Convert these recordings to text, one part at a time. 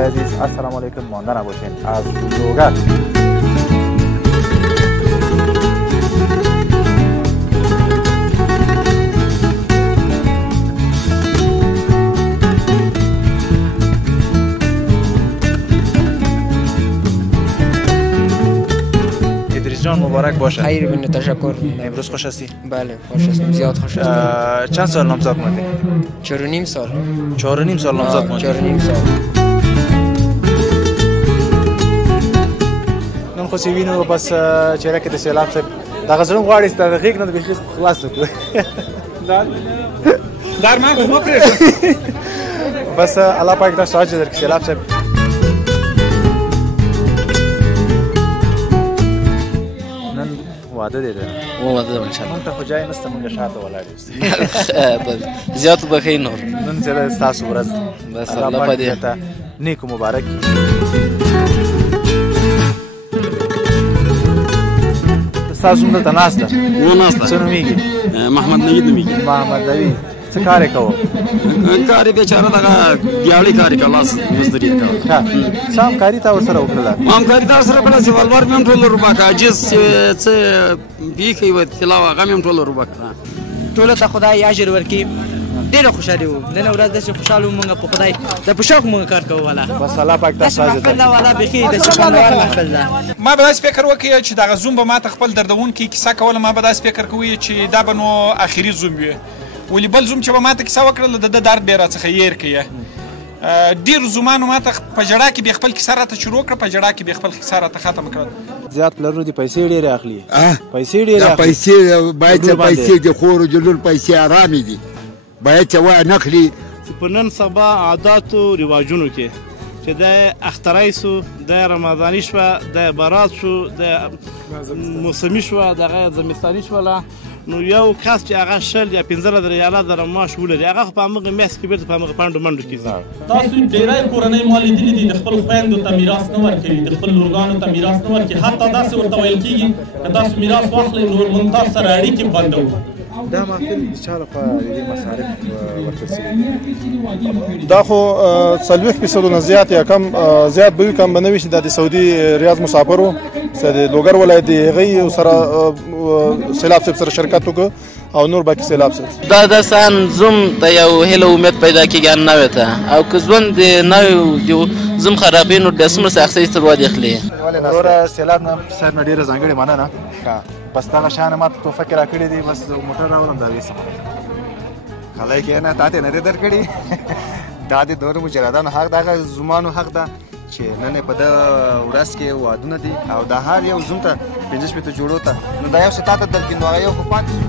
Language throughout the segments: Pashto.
شنونده عزیز السلام علیکم، مانده نباشین از لوگر. جان مبارک باشه. خیر بینه، تشکر. امروز خوش هستی؟ بله خوش هستم، زیاد خوش هستم. چند سال نامزد ماندی؟ 4.5 سال. 4.5 سال نامزد ماندی؟ 4.5 سال. نن خو سی وینو بس چیرې کې د سیلاب څخه د غزرون غواړي ستاسو غیږ نه د بخي خلاص وکړو. دار ما خو پرې بس الله پاک دا ساجه در سیلاب څخه واده دی. واده ده ان شاء الله. مونږ ته خو ځای نشته، مونږ شاته ولاړ یو. زیات بخیر نور. نن زه تاسو ورځ بس الله په دې ته نیک مبارک. تاسو هم دلته ناسته؟ و ناسته. څه نومیږي؟ محمد نوید نومیږي. محمد نوید. څه کار یې کوو؟ کار یې بیچاره دغه دیاړي کار یې کوه، لاس مزدوري یې کوه. ښه څه همکاري تا ورسره وکړله؟ همکاري تا ورسره کړله چې ولور مې هم ټول روباکه عاجز څه بیخي وه طلاوه هغه مې هم ټول روباکه. ټولو ته خدای اجر ورکړي. ډېره خوشحالي وو، نن ورځ داسې خوشحاله وو، مونږ په خدای د په شوق مونږ کار کوو. والا بس الله پاک تاسو داسې محفل ده، والا بیخي داسې خوندور محفل ده. ما به داسې فکر وکړ چې دغه زوم به ما ته خپل دردونکې کیسه کوله. ما به داسې فکر کوي چې دا به نو آخري زوم وي، ولې بل زوم چې به ما ته کیسه وکړله د ده درد به یې راڅخه هېر کړي. ډېرو زومانو ما ته په ژړا کې بیا خپل کیسه راته شروع کړه، په ژړا کې بیا خپل کیسه راته ختم کړه. زیات پلرونو دي پیسې ډېرې اخلي. پیسې ډېرې اخلي. پیسې باید چې پیسې د خور او جلول پیسې ارامې دي، باید چې وای نخلي. په نن سبا عاداتو رواجونو کې چې د اخترای سو، د رمضاني شوه، د برات شو، د موسمي شوه، دغه زمستاني شوله، نو یو کس چې هغه 100 یا 15 ریاله د معاش ولري، هغه خو په همغه میاشت کې بیرته په همغه پانډو منډو کې ځي. تاسو ډېری کورنۍ ما لیدلي دي د خپل خویندو ته میراث نه ورکوي، د خپل لورګانو ته میراث نه ورکوي. حتی داسې ورته ویل کېږي که تاسو میراث واخلئ نو موږ تاسو سره اړیکې بندوو. دا محفل د چا لخوا د دې مصارف ورکړل شوي؟ دا خو 40% نه زیات یا کم زیات به وي، کم به نه وي چې دا د سعودي ریاض مسافر وو چې د لوګر ولایت د هغوی سره سیلاب صاحب سره شرکت وکړو او نور باقي سیلاب صاحب. دا داسان زوم ته یو هیله امید پیدا کېږي نوې ته، او که ژوند د نوې زوم خرابوي نو د څومره سختۍ تر ودې اخلي. وروره سیلاب نه صاحب نه ډېره ځانګړې مننه. بس دغه شیان ما ته تحفه کې راکړي دي، بس موټر راولم د هغې څخه خلای کې نه تا ته نه دی درکړي. دا د دور مجردانو حق، دغه زومانو حق ده چې نن په دغه ورځ کې وادونه دي او د هر یو زوم ته 15 جوړو ته نو دا یو څه تا ته درکړي، نو هغه یو خو پاتې شو.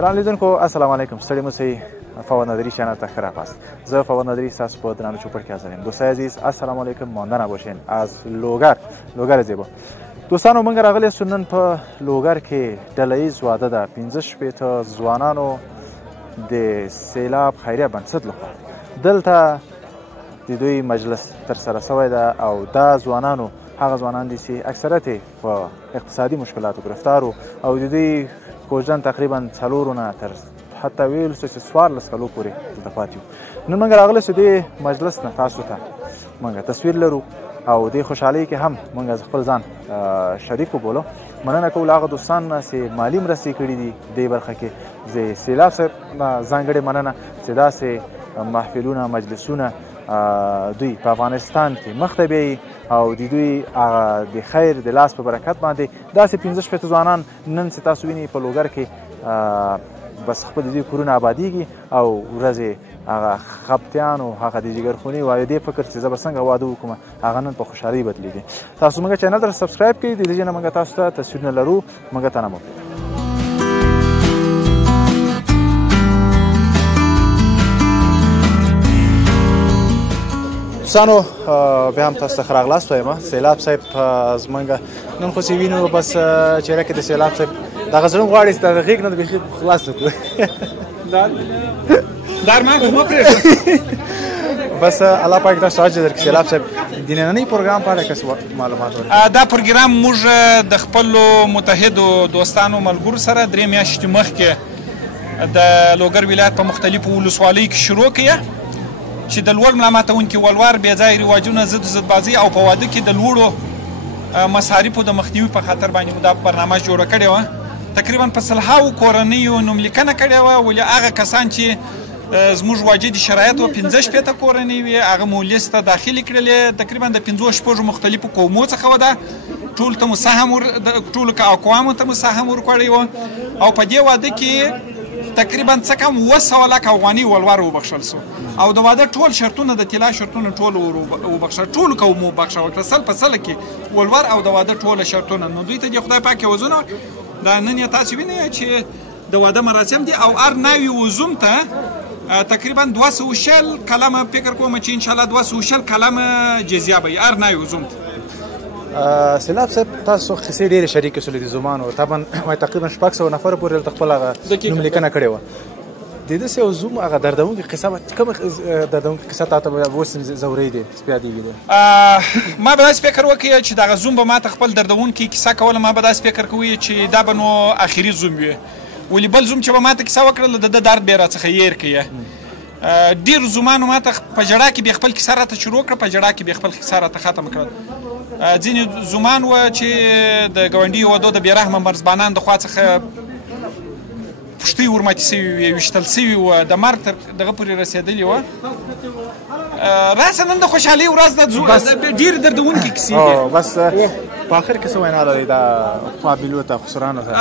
ګران لیدونکو السلام علیکم، ستړي مه شئ، فواد نادری چینل ته ښه راغلاست. زه فواد نادری ستاسو په درانه چوپړ کې حاضر یم. دوستای عزیز السلام علیکم، مانده نباشین از لوګر زیبا. دوستانو موږ راغلی یاستو نن په لوګر کې ډله ییز واده ده 15 ځوانانو د سیلاب خیریه بنسټ لخوا دلته د دوی مجلس ترسره شوی ده او دا ځوانانو هغه ځوانان دي چې اکثریت یې په اقتصادي مشکلاتو ګرفتار او د دوی کوژدن تقریبا 4 نه تر حتی ویل چې 14 کلو پورې دلته پاتې وو. نن موږ راغلی یو د مجلس نه تاسو ته موږ تصویر لرو او د خوشحالۍ کې هم موږ خپل ځان شریک وبولو. مننه کوو هغه دوستان نه چې مالي مرستې کړي دي دې برخه کې. د سیلاب صاحب ځانګړې مننه چې داسې محفلونه مجلسونه دوی په افغانستان کې مخته بیایي او د دوی د خیر د لاس په برکت باندې داسې 15 ځوانان نن چې تاسو وینئ په لوګر کې بس خپل د دوی کورونه آبادیږي او ورځې هغه خپتیان او هغه د جګرخوني وایي دې فکر چې زه به څنګه واده وکړم هغه نن په خوشحالۍ بدلېږي. تاسو موږ چینل ته سبسکرایب کړئ، د دې نه موږ تاسو ته تصویرونه لرو، موږ ته نه دوستانو بیا هم تاسو ته ښه راغلاست وایم. سیلاب صاحب زموږ نن خو چې وینو بس چهره کې د سیلاب صاحب دغه زړه غواړي چې د غېږ نه د بیخي خلاص کړو دا ارمان خو مه پرېږده. بس الله پاک تاسو اجر درکړي. سیلاب صاحب د نننۍ پروګرام په اړه کس معلومات ورکړي. دا پروګرام موږ د خپلو متحدو دوستانو ملګرو سره 3 میاشتې مخکې د لوګر ولایت په مختلفو ولسوالیو کې شروع کړه چې د لوړ ملا ماتونکي ولور بې ځایه رواجونه ضد بازي او په واده کې د لوړو مصارفو د مخنیوي په خاطر باندې دا برنامه جوړه کړې وه. تقریبا په سلهاوو کورنیو نوملیکنه کړې وه، ولې هغه کسان چې زموږ واجد شرایط و 15 کورنۍ وې هغه مو لیست ته داخلي کړلې. تقریبا د 15 مختلفو قومو څخه و ده، ټولو ته مساهم ټولو اقوامو ته مساهم ورکړی و او په دې واده کې تقریبا څه کم 200 لک افغاني ولور وبخښل سو او د واده ټول شرطونه د طلا شرطونه ټول وبخښل، ټولو قومو وبخښه وکړه 100% کې ولور او د واده ټول شرطونه. نو دوی ته د خدای پاک وزونه دا نن یې تاسو وینئ چې د واده مراسم دي او هر نوي وزوم ته تقریبا 240 کلمه فکر کوم چې ان شاء الله 240 کلمه جزیه به هر نوي وزوم ته. سیلاب صاحب تاسو خسې ډېرې شریکې شولې د زومانو طبعا تقریبا 600 نفر پورې دلته خپل هغه نوملیکنه کړې وه. د داسې یو زوم هغه دردونکې قصه کومه دردونکې قصه تا ته اوس ځوری دی سپیادېږي دی؟ ما به داسې فکر وکړی چې دغه زوم به ما ته خپل دردونکې کیسه کوله. ما به داسې فکر کوي چې دا به نو اخري زوم وي، ولې بل زوم چې به ما ته کیسه وکړله د ده درد به یې راڅخه هېر کړي. ډېرو زومانو ما ته په ژړا کې بیا خپل کیسه راته شروع کړه، په ژړا کې بیا خپل کیسه راته ختم کړه. ځینې زومان وه چې د ګاونډي وادو د بېرحمه مرزبانان د خوا څخه پوښتۍ ورماتې سوي وې، ویشتل سوي وه، د مرګ تر دغه پورې رسېدلې وه. راسه نن د خوشحالۍ ورځ ده، ډېرې دردونکې کیسې دي. بس په آخر کې څه وینا لرئ دا قابلو ته خسرانو ته؟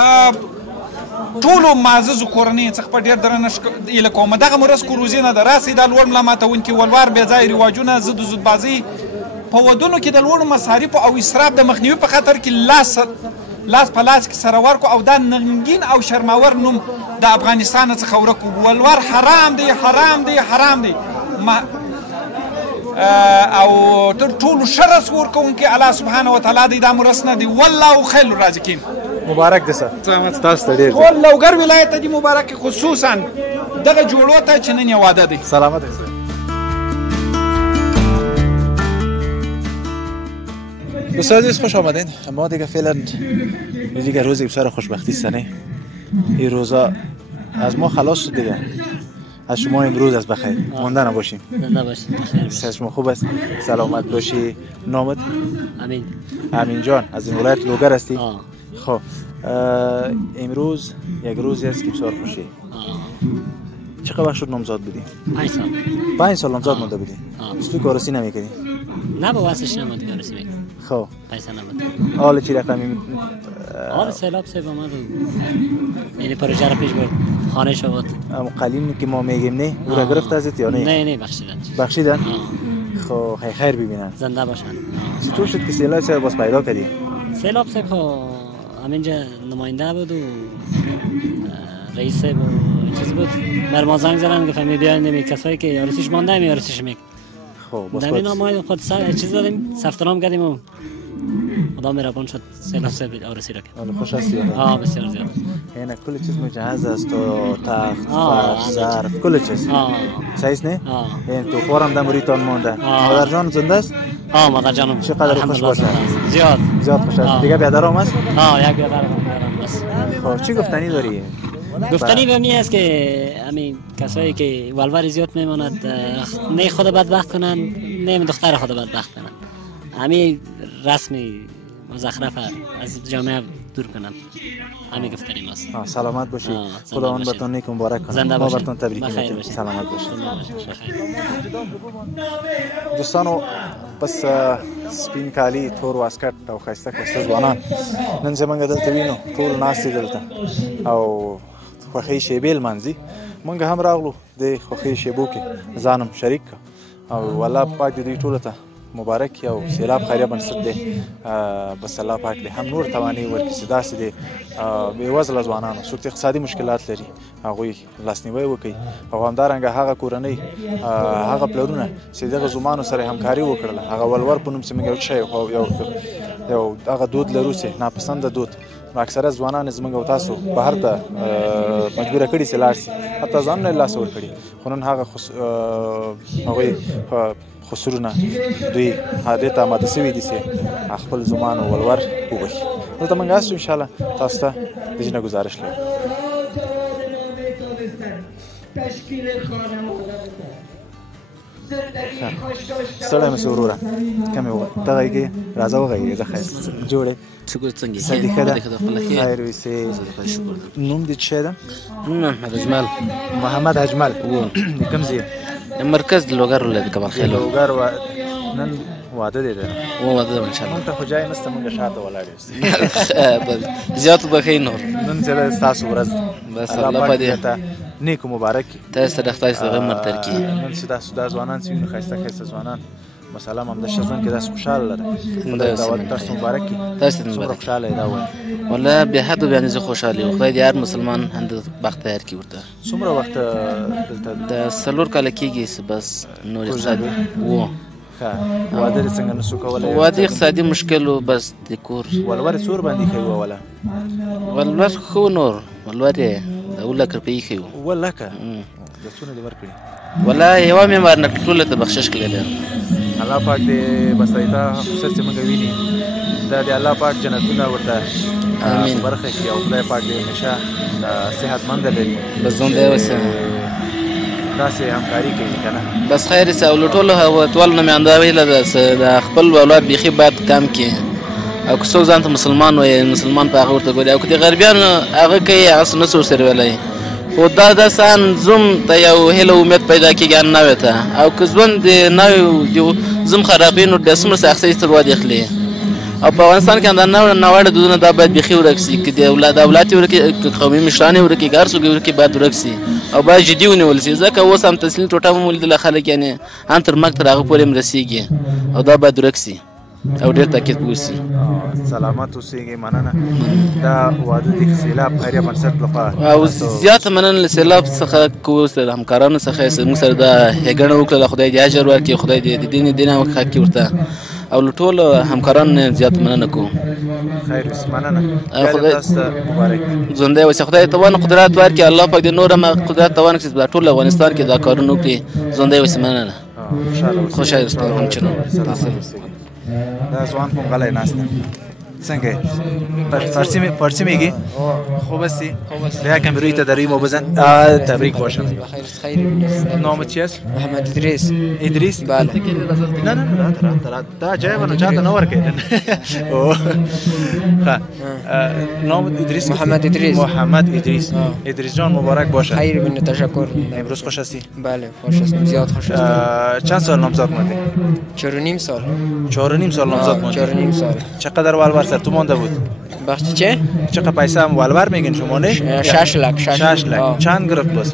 ټولو معززو کورنیو څخه په ډېر درنه هیله کوم دغه مرز کوروزي نه ده. راسئ دا لوړ ملا ماتونکي ولور بې ځایه رواجونه ضد بازي په ودونو کې د لوړو مصارفو او اسراف د مخنیوي په خاطر کې لاس په لاس کې سره ورکو او دا ننګین او شرماور نوم د افغانستان څخه ورک ولور حرام دی حرام دی حرام دی او تر ټولو شر ورکوونکی الله سبحانه وتعالی دی. دا مرس نه دی. والله خیر الرازقین. مبارک ده سر تاسو ته ډېر ټول لوګر ولایت ته دې مبارک، خصوصا دغه جوړو ته چې نن یې واده دی. سلامت اوسئ. دوستان عزیز خوش آمدین. ما دیگه فعلا دیگه روز بسیار خوشبختی سنه این روزا از ما خلاص شد دیگه. از شما امروز از بخیر مانده نباشیم. بخیر شما خوب است، سلامت باشی. نامت؟ امین جان از این ولایت لوګر هستی؟ خب امروز یک روزی است که بسیار خوشی. چقدر وقت شد نامزاد بودی؟ 5 سال. 5 سال نامزاد مونده بودی؟ تو کارسی نمیکنی؟ نه با واسش نمود کارسی میکنی. خب 5 سال نمود. حال چی رقمی؟ حال سیلاب سیب آمد یعنی پروژه را پیش برد خانه شد. قلیم که ما میگیم نه او را گرفت ازت یا نه؟ نه بخشیدن. بخشیدن؟ خب خیر ببینن. زنده باشن. چطور شد که سیلاب سیب باز پیدا کردی؟ سیلاب سیب همینجا نماینده بود و رئیس چیز بود بر ما زنگ زدن گفتم بیاین نمی کسایی که یارسیش مانده یارسیش میک خب در اینا ما خود چیز دادیم ثبت نام کردیم و خدا مهربان شد سیلاب سیب آرسی را کرد. خوش هستی؟ بسیار زیاد. یعنی کل چیز مجهز است و تخت، فرش، ظرف، کل چیز. صحیح نه؟ یعنی تو فورم دموریتان مونده. مادر جان زنده است؟ مادر جانم. چقدر خوش باشه؟ زیاد خوش است. دیگه بیادرام است؟ یک بیادرام است. خب چی گفتنی داری؟ گفتنی به می است که همین کسایی که ولور زیاد میماند نه خود بدبخت کنن نه دختر خود بدبخت کنن. همین رسمی مزخرف از جامعه دور کنن. همین گفتنی ماست. سلامت باشی. خداوند براتون نیک مبارک کنه. ما براتون تبریک میگیم. سلامت باشید. دوستانو پس سپین کالی تور واسکټ او خسته ځوانان نن زمونږ دلته وینو ټول ناست دلته او خوښي شیبې لمانځي مونږ هم راغلو د خوښي شیبو کې ځانم شریک او الله پاک دې ټولو ته مبارک او سیلاب خیریه بنسټ دی بس الله پاک دې هم نور توانایي ورکړي چې داسې د بېوزله ځوانانو څوک چې اقتصادي مشکلات لري هغوی لاسنیوی وکړي او همدارنګه هغه کورنۍ هغه پلرونه چې دغه زومانو سره همکاري وکړله هغه ولور په نوم چې موږ یو شی یو هغه دود لرو چې ناپسنده دود نو اکثره ځوانان زموږ او تاسو بهر ته مجبوره کړي چې لاړ شي حتی ځانونه یې لاس ورکړي خو نن هغه هغوی خسرونه دوی دې ته آماده شوي دي چې خپل زومان او ولور وبخي دلته موږ هستو انشاءالله تاسو ته د جنه ګزارش لرو ستړی مې شو وروره کمې ووایه ته غږېږې راځه وغږېږه زه ښایسته جوړ یې څنګه ښه خیر ویسې نوم دې څه شی ده محمد اجمل د کوم ځای مرکز د لوګر ولایت کمال خیل لوګر نن واده دی واده ده انشاءالله مونږ ته خو ځای نشته مونږ شاته ولاړ یو زیات بخیر نور نن چې ستاسو ورځ بس الله پاک دې نیک مبارک تاسو ته خدای ستاسو عمر درکړي نن چې تاسو د ځوانان سیمه خسته ځوانان مثلا هم د شزون کې داس خوشاله لره خدای تاسو مبارک تاسو مبارک خوشاله دا وای والله به حد بیان زه خوشاله یم خدای دې هر مسلمان هند وخت تیار کی ورته څومره وخت دلته د سلور کال کېږي بس نور اقتصادي و واده څنګه نسو کولای واده اقتصادي مشکل و بس د کور ولور څور باندې کوي ولا ولور خو نور ولور یې اوله کرپی خو ولکه د څونه دې ورکړي ولا یو مې مار نه ټوله ته بخشش کړل الله پاک دې بسایتا خصوص چې موږ ویني دا دې الله پاک جنتونه ورته امين برخه کې او خدای پاک دې همیشه صحتمند لري بس زون دی وسه داسې همکاري کوي کنه بس خیر سه ولټول هو ټول نه مې انداوي د خپل اولاد بيخي بعد کم کې او که څو ځان ته مسلمان وي مسلمان په هغه ورته ګوري او که د غربیان هغه کوي هغه نه څه سره ولای خو دا داسان زوم ته یو هیله امید پیدا کېږي نه وته او که ژوند نه زوم خرابین نو د سمر سختۍ تر ودی خلی او په افغانستان کې دا نوړ دودونه دا باید بيخي ورکسي کې د اولاد ورکي قومي مشرانه ورکي ګار سو ورکي باید ورکسي او باید جدي ونیول شي ځکه اوس هم تسلیل ټوټه مولید له خلک یعنی ان تر مکتر هغه پورې مرسيږي او دا باید ورکسي او ډېر تاکید وسی سلامت اوسېږي مننه دا واده د سیلاب خیریه بنسټ لخوا او زیات مننه سیلاب څخه کو سره همکارانو څخه موږ سره د هګڼه وکړه خدای دې اجر ورکړي خدای دې د دین حق ورته او ټول همکاران زیات مننه کوم خیر مننه خدای تاسو مبارک زنده اوسه خدای توان قدرت ورکړي الله پاک دې نور ما قدرت توان کړي ټول افغانستان کې دا کارونه کوي زنده اوسه مننه خوشاله اوسه هم چنو دا ځوان کوم غلای ناشته څنګه فارسی میگی خوب هستی بیا کم روی تدری ما بزن تبریک باشه نام چی است محمد ادریس بله نه دا جای ونو چاته نور کردن نام ادریس محمد ادریس ادریس جان مبارک باشه خیر من تشکر امروز خوش هستی بله خوش هستم زیاد خوش هستم چند سال نامزد مونده 4.5 سال 4.5 سال نامزد مونده 4.5 سال چقدر والور سر تو مونده بود بخشی چه؟ چقدر پیسه هم والور میگین شما نه؟ 6 لک چند گرفت بس؟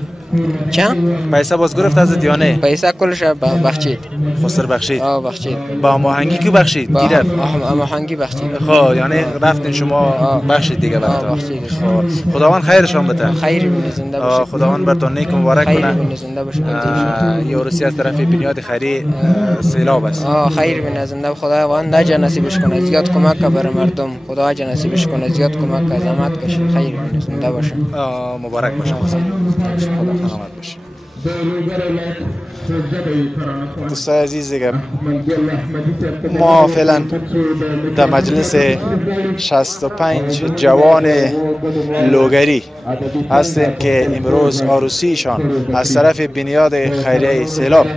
چند؟ پیسه باز گرفت ازت یا نه؟ پیسه کلش بخشید. خسر بخشید؟ بخشید. با هماهنگی که بخشید؟ با هماهنگی بخشید. خب یعنی رفتین شما بخشید دیگه براتون. بخشید. خداوند خیرشان بده. خیر بینه زنده باشه. خداوند براتون نیک مبارک کنه. خیر بینه زنده باشه. یه روسی از طرف بنیاد خیری سیلاب است. خیر بینه زنده خداوند نجا نصیبش کنه. زیاد کمک بر مردم. خدا نجا نصیبش کنه. زیاد کمک زحمت کشه. خیر بینه زنده باشه. مبارک باشه. خدا سلامت باشه. دوستای عزیز دیگه ما فعلا در مجلس 65 جوان لوگری هستیم که امروز عروسیشان از طرف بنیاد خیریه سیلاب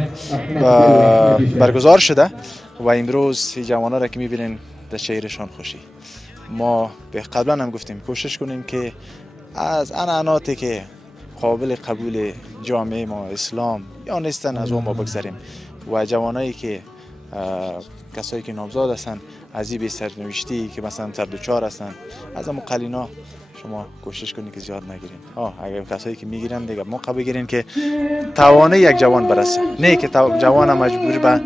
برگزار شده و امروز این جوانان را که میبینین در شهرشان خوشی. ما به قبلا هم گفتیم کوشش کنیم که از عنعناتی که قابل قبول جامعه ما اسلام یا نیستن از اون ما بگذاریم و جوانایی که کسایی که نامزاد هستن از این به سرنوشتی که مثلا سردوچار هستن از اون قلینا شما کوشش کنید که زیاد نگیرین. اگر کسایی که میگیرن دیگه موقع بگیرین که توانه یک جوان برسه، نه که جوان مجبور به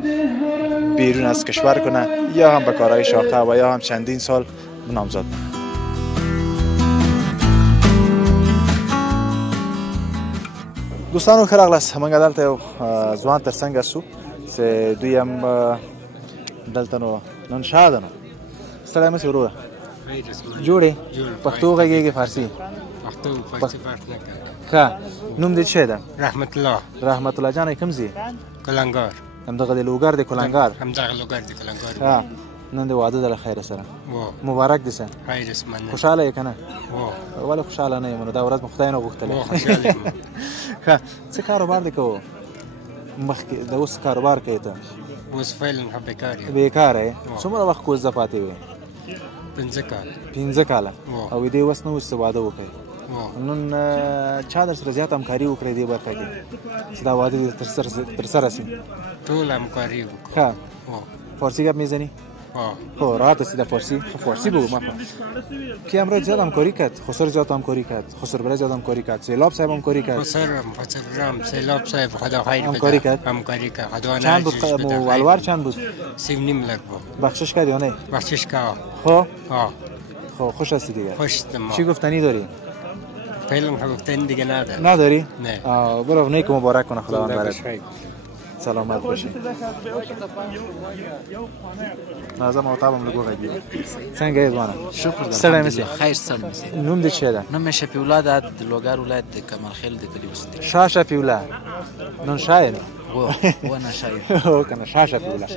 بیرون از کشور کنه یا هم به کارهای شاقه و یا هم چندین سال نامزاد. دوستانو ښه راغلاست. موږ دلته یو ځوان ترڅنګ اسو چې دوی هم دلته نن شاده نو ستړی مه شې وروره جوړې پښتو غږېږي فارسي فارسي فرق نه کوي. ښه نوم دې څه دی؟ رحمت الله. رحمت الله جان کوم ځای؟ کلنګار. همدغه د لوګر د کلنګار؟ همدغه لوګر د کلنګار. ښه نن د واده د له خیره سره مبارک دې شه. خیر اسمنه. خوشحاله یې که نه؟ ولې خوشحاله نه یم؟ نو دا ورځ مو خدای نه غوښتلی. خوشحاله یم. ښه څه کاروبار دې کوو؟ مخکې د اوس کاروبار کوې ته؟ اوس فعلا بیکار یم. بیکاره یې؟ څومره وخت کوزده پاتې وې؟ 15 کاله. 15 کاله او دې اوس نه اوس څه واده وکړې؟ نن چا در سره زیات همکاري وکړې دې برخه کې چې دا واده دې ترسره شي؟ ټول همکاري وکړو. ښه فارسي ګپ میزنی؟ خب راحت است در فارسی. فارسی بگو ما کی امروز زیاد همکاری کرد؟ خسر زیاد همکاری کرد، خسر برای زیاد همکاری کرد، سیلاب صاحب همکاری کرد. خسر سیلاب صاحب خدا خیر بده همکاری کرد. همکاری کرد. خدا چند بود والوار چند بود؟ 3.5 لک بود. بخشش کرد یا نه؟ بخشش کرد. خب خب خوش هستی دیگه؟ خوشم. چی گفتنی داری؟ فعلا گفتنی دیگه ندارم. نداری؟ نه. برو نیک مبارک کنه خداوند برات. سلامت باشی. نازم آتابم لگو غیبی. څنګه یې ځوانه؟ شکر ده. ستړی مې خیر ستړی مې. نوم دې څه ده؟ نوم مې شفیع الله ده د لوګر ولایت د کمال خیل د کلي اوسېدونکی. شاه شفیع الله. نن شاعر؟ و نه شاعر. او کنه شاه شفیع الله.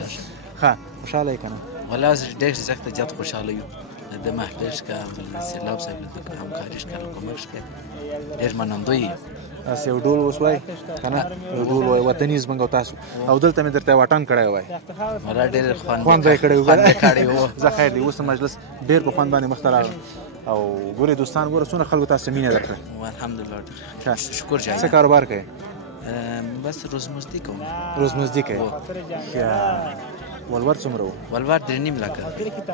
ښه خوشحاله یې کنه؟ والله ډېر زیات زیات خوشحاله یو. د محلش که سیلاب صاحب د همکاریش کړه کومش کړه ډېر منندوی یم. اس یو ډول اوس وای کنه یو ډول وای وطنیز منګو تاسو او دلته مې درته واټن کړی وای ولا ډېر خوان به کړی وو. زه خیر دی اوس مجلس ډېر په خوان باندې مخ ته راغلم او ګورې دوستان ګوره څونه خلکو تاسو مینه درکړه. الحمدلله شکر جای. څه کاروبار کوي؟ بس روزمزدی کوم. روزمزدی کوي؟ ولور څومره و؟ ولور 3.5 لکه.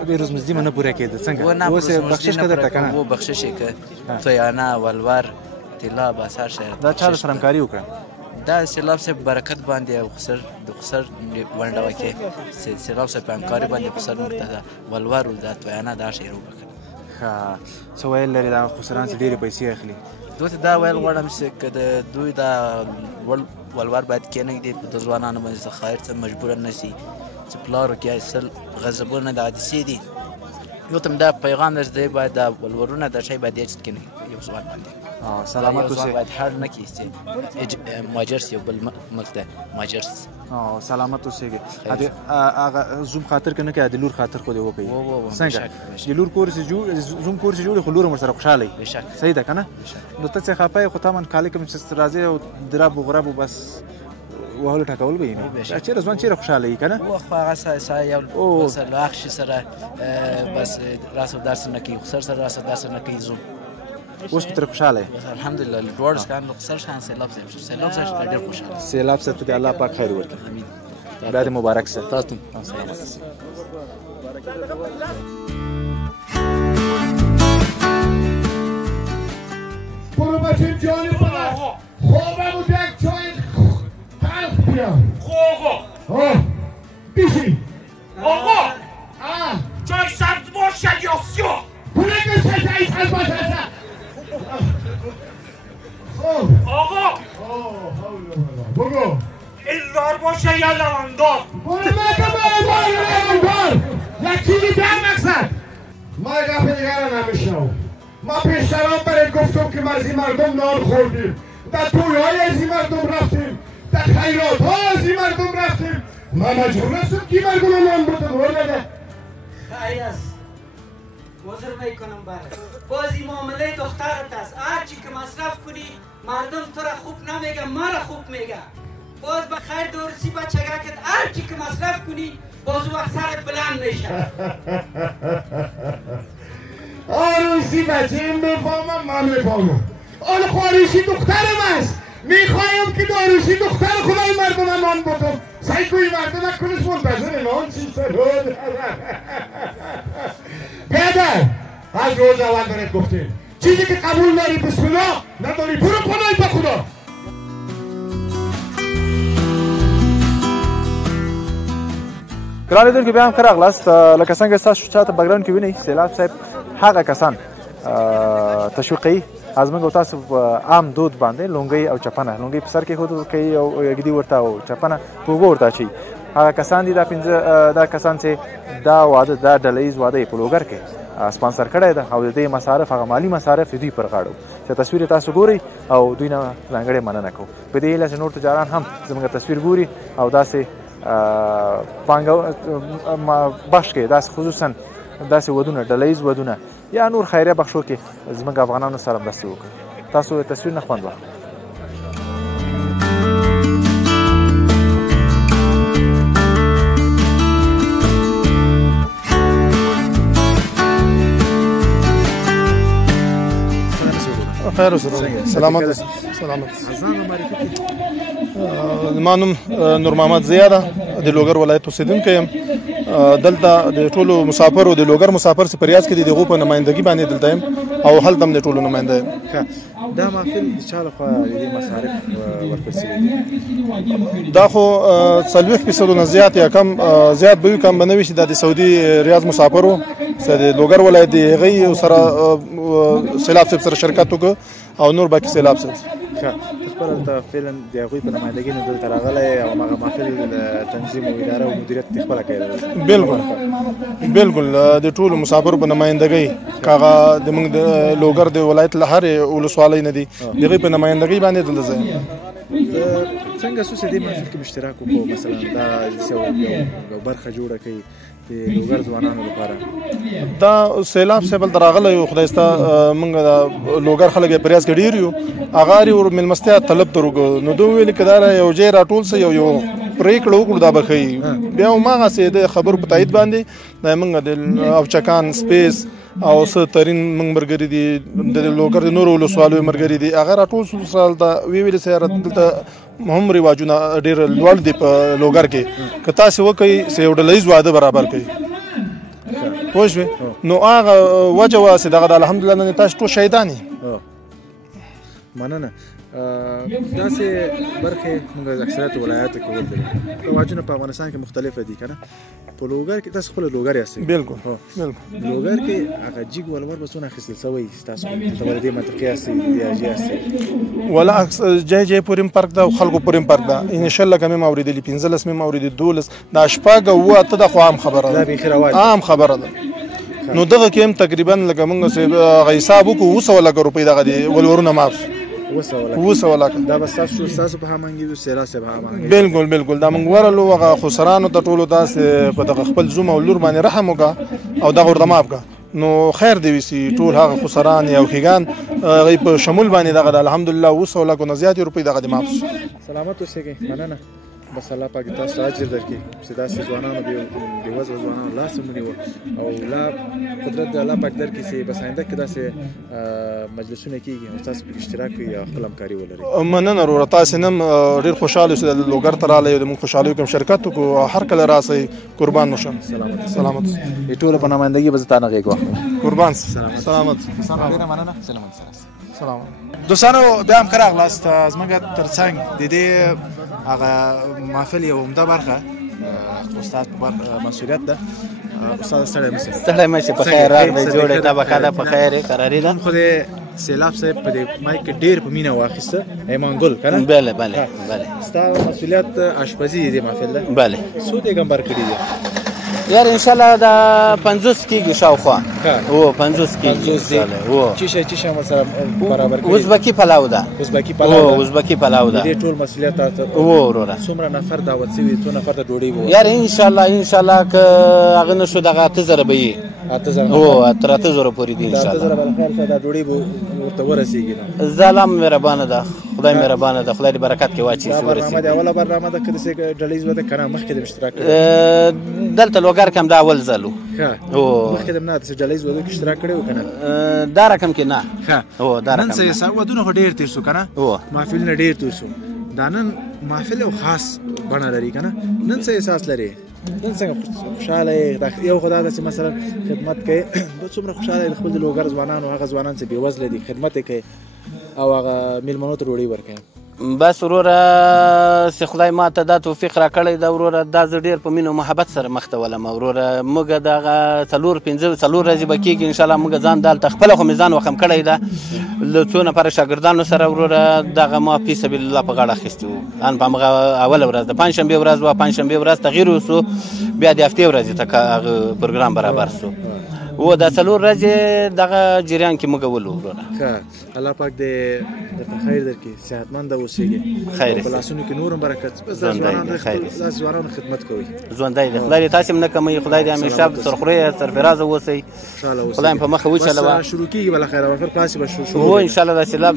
دې روزمزدي مې نه پوره کېده څنګه؟ اوس بخشش کړه درته کنه؟ و بخشش یې کړه تویانه ولور طلا بازار شهر. دا چا سره همکاري وکړه؟ دا سیلاب صاحب برکت باندې او خسر د خسر ونډه وکړي سیلاب صاحب په همکاري باندې خسر مرتضی ولور او د تویانه دا شعر وکړ. ښه څه ویل لري دا خسران چې ډېرې پیسې اخلي؟ دوی ته دا ویل غواړم چې که د دوی دا ولور باید کېنږدي د ځوانانو باندې خیر څه مجبوره نه شي چې پلار وکړي اصل غضبونه د حادثې دي. یو ته دا پیغام درس دی باید دا ولورونه دا شی باید یې کېنږدي یو ځوان باندې. سلامت اوسې. باید هر نه کړي چې مهاجر یو بل ملک ته مهاجر سلامت اوسېږي. هغه زوم خاطر که نه کوي د لور خاطر خو دې وکړي. څنګه د لور کور چې زوم کور چې جوړي خو لور هم ورسره خوشحاله وي. صحیح ده که نه؟ نو ته څه خفه یې خو تا من کالي کوم چې راځې او درب و غرب و بس وهلو ټاکول به یې نو چېرې ځوان چېرې خوشحاله وي که نه؟ خو هغه سره یو سره له اخشي سره بس راس و درس نه کوي خسر سره راس و درس نه کوي زوم اوس په تر خوشحاله یې؟ الحمدلله دواړه څښان له خسر شان سیلاب صاحب شو. سیلاب صاحب ډېر خوشحاله. سیلاب صاحب ته دې الله پاک خیر ورکړي. امین. بیا دې مبارک شه. تاسو هم ماشین جان بابا خوابم بود یک چای تلخ بیار آقا بیشی آقا چای سبز باشه یا سیاه پونه که چای سبز باشه آقا بگو ایلدار باشه یا لواندار بونه مکه باید لواندار یکی بیدر مقصد ما گفت دیگر نمیشنو ما پیشتران برای گفتم که مرزی مردم نان خوردیم در تویهای از این مردم رفتیم در خیرات ها از این مردم رفتیم ما مجبور نستم که مردم نان بودم ورنده خیر است وزر میکنم برای بازی معامله دخترت است هرچی که مصرف کنی مردم تو را خوب نمیگه ما را خوب میگه باز به خیر دورسی بچگرکت هرچی که مصرف کنی باز وقت سرت بلند میشه آروسی بچه این میفهمم من میفهمم آن خواریشی دخترم است میخوایم که داروسی دختر خدای مردم من بودم سایکوی مردم کنش منتظر نان چی سرود پیادر از روز اول برات گفتیم چیزی که قبول داری بسم الله نداری برو پناهی با خدا ګران لیدونکي بیا هم ښه راغلاست لکه څنګه ستاسو چاته بګراونډ کې وینئ سیلاب صاحب هغه کسان تشویقوي از موږ او تاسو په عام دود باندې لونګۍ او چپنه لونګۍ په سر کېښودل کوي او ګیدي ورته او چپنه په اوږو ورته اچوي هغه کسان دي دا کسان چې دا واده دا ډله ییز واده یې په لوګر کې سپانسر کړی ده او د دې مصارف هغه مالي مصارف د دوی پر غاړه چې تصویر تاسو ګورئ او دوی نه ځانګړې مننه کوو په دې هیله چې نور تجاران هم زموږ تصویر ګوري او داسې بخش کې داسې خصوصا داسې ودونه ډله ییز ودونه یا نور خیریه بخشو کې زموږ افغانانو سره مرستې وکړي تاسو تصویر نه خوند واخلئ خیر اوسه سلامت سلامت ما نوم نور محمد زیاده د لوګر ولایت اوسیدونکی یم دلته د ټولو مسافرو د لوګر مسافر سپریاز کې دغه په نمائندګي باندې دلته یم او هلته هم د ټولو نماینده یم دا محفل د چا لخوا د مصارف ورکړل شوي دا خو 40% نه زیات یا کم زیات به کم بنوي چې د سعودي ریاض مسافرو د لوګر ولایت د هغې سره سیلاب صاحب سره شرکت وکړ او نور باقي سیلاب صاحب خپل دلته فعلا د هغوی په نمایندګۍ نه دلته راغلی او هغه محفل تنظیم او اداره او مدیریت یې خپله کوي بالکل د ټولو مسافرو په نمایندګۍ که هغه زموږ د لوګر د ولایت له هرې ولسوالۍ نه دي د هغوی په نمایندګۍ باندې دلته زه یم څنګه څوس دې محفل کې مشترک وکړو مثلا دا یو برخه جوړه کوي د لوګر ځوانانو لپاره دا سیلاب صاحب دلته راغلی یو خدای ستا موږ د لوګر خلک یې پریاز کې ډېر یو هغه یې مېلمستیا طلب ته وکړو نو دوی ویلې که دا یو ځای راټول سه یو پرېکړه وکړو دا به ښایي بیا هماغسې د خبرو په تایید باندې دا موږ د اوچکان سپیس او څه ترین موږ ملګري دي د لوګر د نورو ولسوالیو ملګري دي هغه راټول شو سره دلته ویې ویلې چې دلته هم رواجونه ډېر لوړ دي په لوګر کې که تاسې وکئ چې یو ډله ییز واده برابر کوي پوه شوې نو هغه وجه وه چې دغه د الحمدلله نن تاسو ټول شهیدان یې مننه داسې برخې موږ اکثریت ولایاتو کې ولرو رواجونه په افغانستان کې مختلفه دي که نه په لوګر کې تاسو خپله لوګر یاستئ بالکل لوګر کې هغه جیګ ولور به څونه اخیستل سوی ستاسو ته ولې دې منطقې یاستئ ریاضي یاستئ ولا جای پورې پارک ده او خلکو پورې پارک ده انشاءالله که مې اورېدلي 15 مې اورېدلي 12 دا شپږ اوه اته ده خو عام خبره ده عام خبره ده نو دغه کې هم تقریبا لکه موږ هغه حساب وکړو 200 لکه روپۍ دغه دي ولورونه معاف 200 لکه دا به ستاسو په همانګي وي سیلاب صاحب همانګي بالکل دا موږ ورلو هغه خسرانو ته ټولو داسې په دغه خپل زوم او لور باندې رحم وکړه او دغه ورته معاف کړه نو خیر دی وي چې ټول هغه خسران یا ښېګان هغوی په شمول باندې دغه د الحمدلله 200 لکو نه زیاتې روپۍ دغه د معاف شو سلامت اوسئ مننه بس الله پاک تاسو ته اجر درکړي چې داسې ځوانانو بېوزله ځوانانو لاس ونیوه او قدرت د الله پاک درکړي چې بس آینده کې داسې مجلسونه کېږي او تاسو پکې اشتراک کوئ او خپله همکاري ولرئ مننه وروره تاسې نن ډېر خوشحاله اوسئ د لوګر ته راغلی او د موږ خوشحالیو کې هم شرکت وکړو هر کله راسئ قربان مو شم سلامت د ټولو په نمایندګي به زه تا نه غېږ واخلم قربان سلامت ډېره مننه سلامت سلام دوستانو بیا هم ښه راغلاست زموږ تر څنګ د دې هغه محفل یو عمده برخه استاد په مسؤلیت ده استاد ستړی مه شې په خیر راغلی جوړې طبقه ده په خیر یې قراري ده خو د سیلاب صاحب په دې مایک کې ډېر په مینه واخیسته ایمان ګل که نه بله بله بله ستا مسؤلیت اشپزي دې محفل ده بله څو دیګم بر کړي دي یار انشاءالله دا 50 کېږي شاوخوا او 50 کېږي او چی شي سره برابر کړي ازبکی پلاو ده ازبکی پلاو ده دې ټول مسؤلیت تاسو او وروره څومره نفر دعوت شوي څو نفر ته ډوډۍ وو یار انشاءالله که هغه نشو دغه 8000 به وي 8000 او 3000 پورې دي انشاءالله 8000 بل خیر سره ډوډۍ به ورته ورسیږي زلام مهربانه ده خدای مهربانه ده خدای دې برکت کې واچي ورسیږي دا اوله برنامه ده کله چې ډلې زوده کنه مخکې د اشتراک دلته لوګر کم دا اول زلو او مخکې د نه د ډلې زوده کې اشتراک کړو کنه دا رقم کې نه او دا رقم نن څه حساب ودونه ډېر تیر شو کنه محفل نه ډېر تیر شو دا نن محفل او خاص بڼه لري کنه نن څه احساس لري نن څنګه خوشاله یو خدای د مثلا خدمت کوي به څومره خوشاله خپل د لوګر ځوانانو هغه ځوانان چې بېوزله دي خدمت کوي او هغه میلمنو ته ډوډۍ ورکوي بس وروره چې خدای ما ته دا توفیق راکړی ده وروره دا زه ډېر په مینه او محبت سره مخ ته ولم وروره موږ دغه 4-5 ورځې به کېږي انشاءالله موږ ځان دلته خپله خو مې ځان وخم کړی ده له څو نفره شاګردانو سره وروره دغه ما فی سبیل الله په غاړه اخیستي وو ان په همغه اوله ورځ د پنجشنبې ورځ وه پنجشنبې ورځ تغییر وسو بیا د هفتې ورځې ته هغه پروګرام برابر سو و دا 4 ورځې دغه جریان کې موږ ولو وروره ښه الله پاک دې درته خیر درکړي صحتمنده اوسېږي خیر په لاسونو کې نور هم برکت بس دا ځوانانو خدمت کوي ژوندی دی خدای دې تاسې هم نه کموي خدای دې همیشه سرخوری سرفرازه اوسئ خدای په مخه وچلوه شروع کېږي بالاخره محفل خلاص به شروع هو انشاءالله دا سیلاب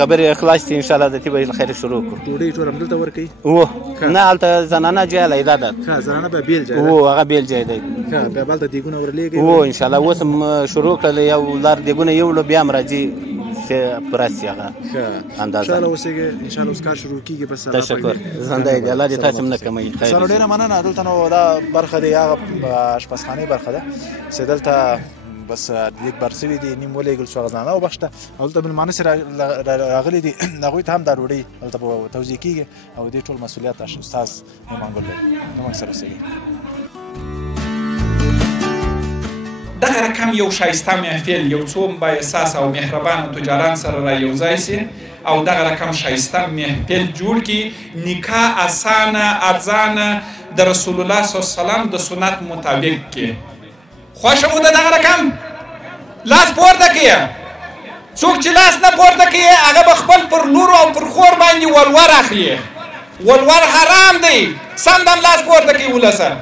خبرې خلاص دي انشاءالله د تیبه الخیر شروع کړو ډوډۍ ټول همدلته ورکوي و نه هلته زنانه جای علیحده ده ښه زنانه به بېل جای و هغه بېل جای دی ښه بیا به هلته دیګونه ورلېږئ و انشاءالله اوس هم شروع کړل یو لار دیګونه یوړو بیا هم راځي پوره سي هغه اندازه انشاءالله اوسېږي انشاءالله اوس کار شروع کېږي بس تشکر زنده دی الله دې تاسې هم نه کموي خیر سره ډېره مننه دلته نو دا برخه دی هغه اشپزخانې برخه ده چې دلته بس لیک بر سوي دي نیم ولېږل شو هغه زنانه وبخښته او دلته مېلمانه چې راغلي دي هغوی ته هم دا ډوډۍ دلته به توزیع کېږي او دې ټول مسؤلیت استاد ایمان ګل لري زموږ سره اوسېږي دغه رقم یو ښایسته محفل یو څو بااحساسه او مهربانه تجاران سره را یو ځای سي او دغه رقم ښایسته محفل جوړ کړي نکاح اسانه ارزانه د رسول الله صلی الله علیه وسلم د سنت مطابق کې خوښه مو ده دغه رقم لاس پورته کړئ څوک چې لاس نه پورته کوي هغه به خپل پر لور او پر خور باندې ولور اخلي ولور حرام دی سم دم لاس پورته کوي ولسه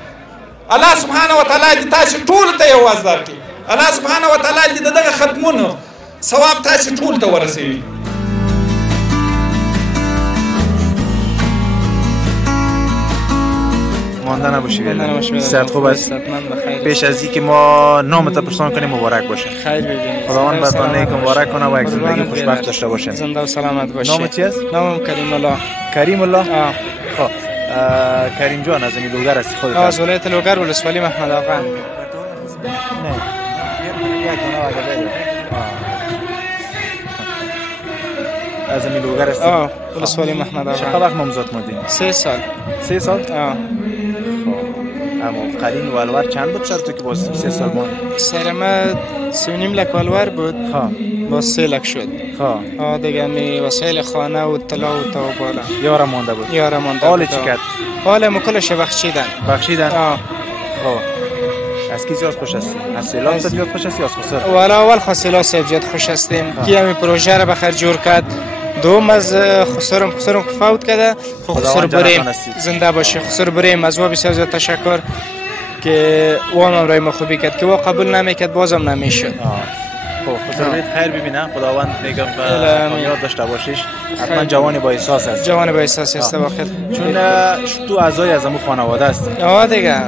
الله سبحانه وتعالی دې تاسو ټول ته یو واز درکړي الله سبحانه وتعالی دې دغه ختمونو ثواب تاسو ټول ته ورسوي ماندن باشی صحت خوب است پیش از اینکه ما نام تا پرسان کنیم مبارک باشه خیر ببینید خداوند براتون نیک مبارک کنه و یک زندگی خوشبخت داشته باشین زنده و سلامت باشید نام چی است نامم کریم الله کریم الله خب کریم جان از این لوگر هستی خودت از ولایت لوگر ولسوالی محمد آقا نه از این لوگر هستی ولسوالی محمد آقا چقدر وقت ممزاد مودی 3 سال 3 سال اما قرین ولور چند بود سر تو که باز 3 سال ماند؟ سر ما 3.5 لک ولور بود باز 3 لک شد دیگه می وسایل خانه و طلا و بالا یارا مانده بود یارا مانده حال چی کرد؟ حال ما کلش بخشیدن خب از کی زیاد خوش هستی؟ از سیلاب زیاد خوش هستی یا از خسر؟ والا اول خسیلا صاحب زیاد خوش هستیم که همین پروژه را بخیر جور کرد دوم از خسرم فوت کرده خسر بریم زنده باشه خسر بریم از او بسیار زیاد تشکر که وام رای ما خوبی کرد که او قبول نمیکرد بازم نمیشد خب خسر برید خیر ببینه خداوند میگم کامیاب داشته باشیش حتما جوانی با احساس است جوانی با احساس است واقعا چون تو اعضای از همون خانواده هستی دیگه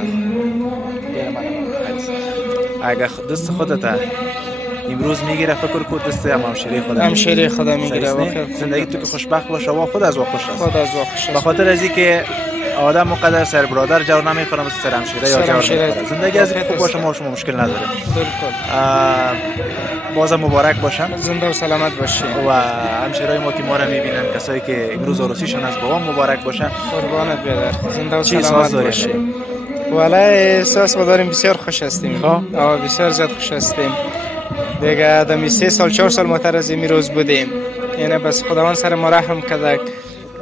اگه دست خودت امروز میگیره فکر کن دست همشیره خدا همشیره خدا میگیره زندگی تو که خوشبخت باشه و خود از وا خوش است خود از وا خوش است به خاطر از اینکه آدم مقدر سر برادر جور نمیخورم مثل سر همشیره یا جور میخوره. زندگی از خوب باشه ما شما مشکل نداره. بازم مبارک باشن. زنده و سلامت باشین. و همشیرهای ما که ما را میبینن کسایی که امروز عروسیشون از بابا مبارک باشن. قربانت بیادر. زنده و سلامت باشین. والا احساس داریم بسیار خوش هستیم. بسیار زیاد خوش هستیم. دیگه آدمی 3 سال 4 سال متر از این روز بودیم. یعنی بس خداوند سر ما رحم کرد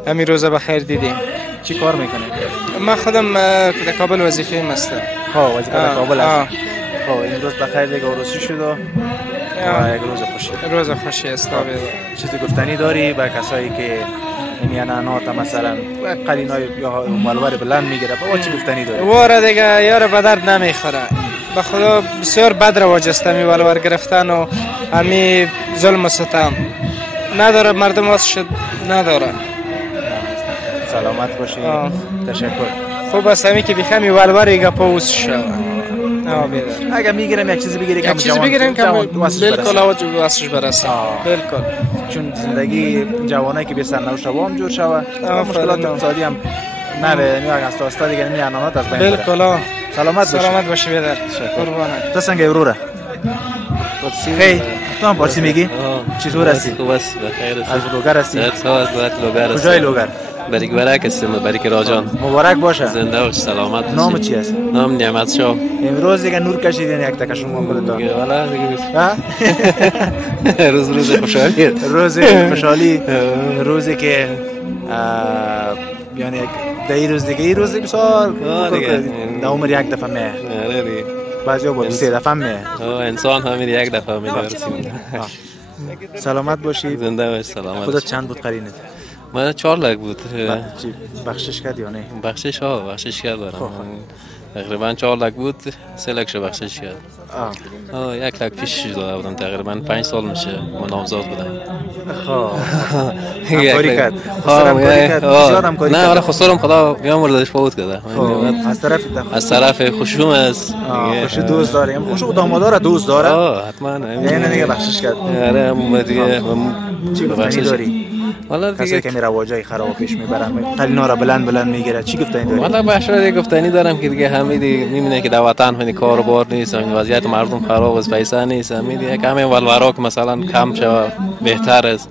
همین روز بخیر دیدیم. چی کار میکنه؟ من خودم در کابل وظیفه هستم. وظیفه در کابل هست. این روز بخیر دیگه عروسی شد و یک روز خوشی. روز خوشی است. چیزی گفتنی داری به کسایی که میانانات مثلا قلینای یا مالوار بلند میگیره با چی گفتنی داری؟ واره دیگه یار به درد نمیخوره. به خدا بسیار بد رواج است می والوار گرفتن و همی ظلم و ستم نداره مردم واسه شد نداره. سلامت باشی. تشکر. خوب است همی که بخمی والوار گپاوس شد. اگه میگیرم یک چیزی بگیریم یک چیزی بگیریم که بالکل آواز واسش برسه. بالکل چون زندگی جوانایی که به سرنوشت وام جور شوه مشکلات اقتصادی هم نبه میاد از تا دیگه میانانات از بین بره. بالکل. سلامت باشی بیادر. قربانت. تو سنگ وروره. خیلی تو هم پارسی میگی؟ چطور هستی؟ خوب است بخیر است. از لوگر هستی؟ از لوگر است. کجای لوگر؟ بریک برک هستم بریک راجان. مبارک باشه. زنده باش سلامت باش. نام چی است؟ نام نعمت شاه. امروز دیگه نور کشیدین یک تکشون ما خودتون. والا دیگه روز خوشحالی. خوشحالی روزی که یعنی این روز دیگه این روز بسیار در عمر یک دفعه میه. بعضی با 3 دفعه میه. انسان همین یک دفعه میدارسیم. سلامت باشی. زنده باش سلامت. خودت چند بود قرینت؟ من 4 لک بود. بخشش کرد یا نه؟ بخشش کرد برام. تقریبا 4 لک بود 3 لکش بخشش کرد. 1 لک پیش داده بودم تقریبا 5 سال میشه من نامزاد بودم. همکاری کرد. نه ولی خسارم خدا بیامرزش فوت کرده. از طرف خشوم است. خوش دوست داره. خوش دامادا را دوست داره. حتما. نه دیگه بخشش کرد. آره دیگه چی گفتنی داری؟ والا کسی که میره واجای خراب پیش میبرن قلینا را بلند میگیره چی گفتنی داری؟ والا باشا دیگه گفتنی دارم که دیگه همین دیگه میبینه که در وطن همین کار و بار نیست وضعیت مردم خراب است پیسه نیست همین دیگه کمی والورا که مثلا کم شود بهتر است